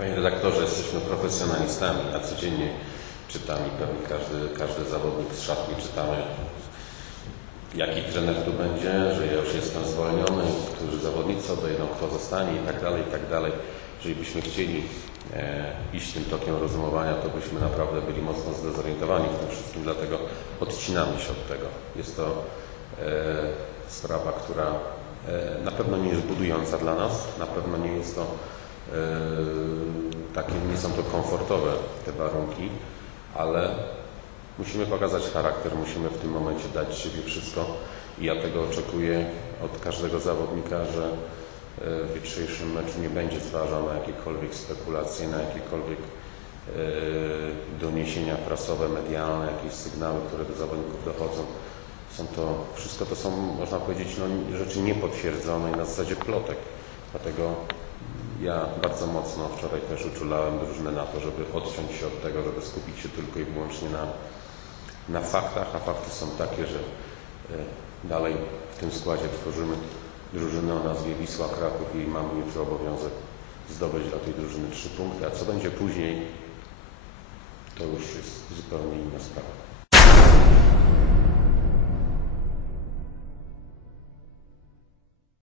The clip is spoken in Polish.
futbolistami. Ja codziennie czytam i pewnie każdy, każdy zawodnik z szatni czytamy, jaki trener tu będzie, że ja już jestem zwolniony, którzy zawodnicy odejdą, kto zostanie i tak dalej, i tak dalej. Jeżeli byśmy chcieli e, iść tym tokiem rozumowania, to byśmy naprawdę byli mocno zdezorientowani w tym wszystkim, dlatego odcinamy się od tego. Jest to e, sprawa, która e, na pewno nie jest budująca dla nas, na pewno nie jest to takie, nie są to komfortowe te warunki, ale musimy pokazać charakter, musimy w tym momencie dać siebie wszystko i ja tego oczekuję od każdego zawodnika, że e, w jutrzejszym meczu nie będzie zważał na jakiekolwiek spekulacje, na jakiekolwiek e, doniesienia prasowe, medialne, jakieś sygnały, które do zawodników dochodzą. Są to, wszystko to są, można powiedzieć, no, rzeczy niepotwierdzone i na zasadzie plotek. Dlatego ja bardzo mocno wczoraj też uczulałem drużynę na to, żeby odciąć się od tego, żeby skupić się tylko i wyłącznie na, na faktach, a fakty są takie, że e, dalej w tym składzie tworzymy drużynę o nazwie Wisła Kraków i mamy jutro obowiązek zdobyć dla tej drużyny trzy punkty, a co będzie później, to już jest zupełnie inna sprawa.